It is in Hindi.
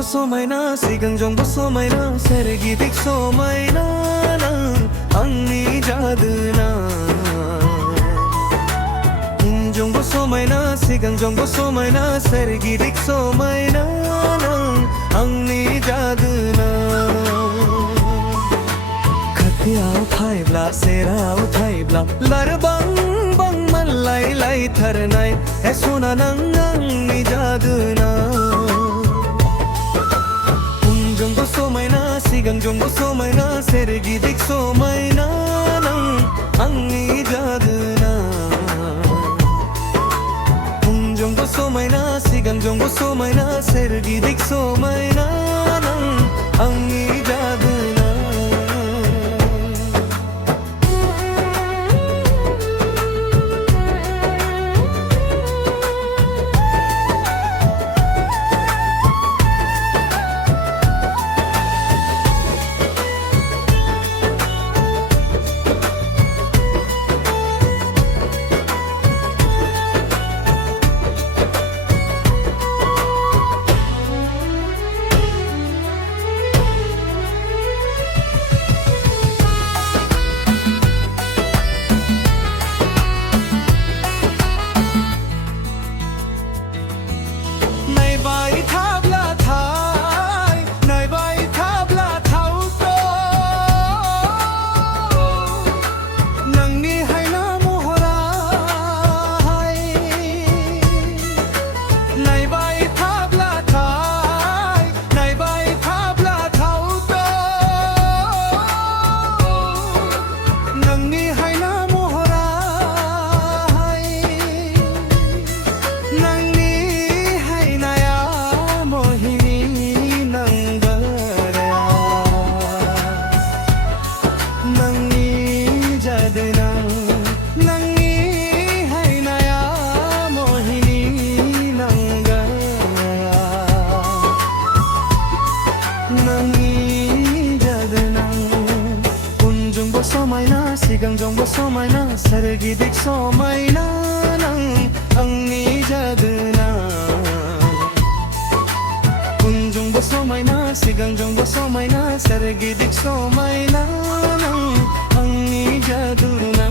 정보 소마이나 시간 정보 소마이나 세르기딕 소마이나 angni jaduna 정보 소마이나 시간 정보 소마이나 세르기딕 소마이나 angni jaduna खतियाव थाइब्ला सेराव थाइब्ला लारबां बां मलाई लाई थारनाय ए सना नों आंनि जादुना उनजोंबो समायना सिगांजोंबो समायना सोरगिदिं समायना नों आंनि जादुना उनजोंबो समायना सिगांजोंबो समायना सोरगिदिं समायना नों आंनि जादुना समायना सिगांजोंबो समायना सोरगिदिं समायना नों आंनि जादुना उनजोंबो समायना सिगांजोंबो समायना सोरगिदिं समायना नों आंनि जादुना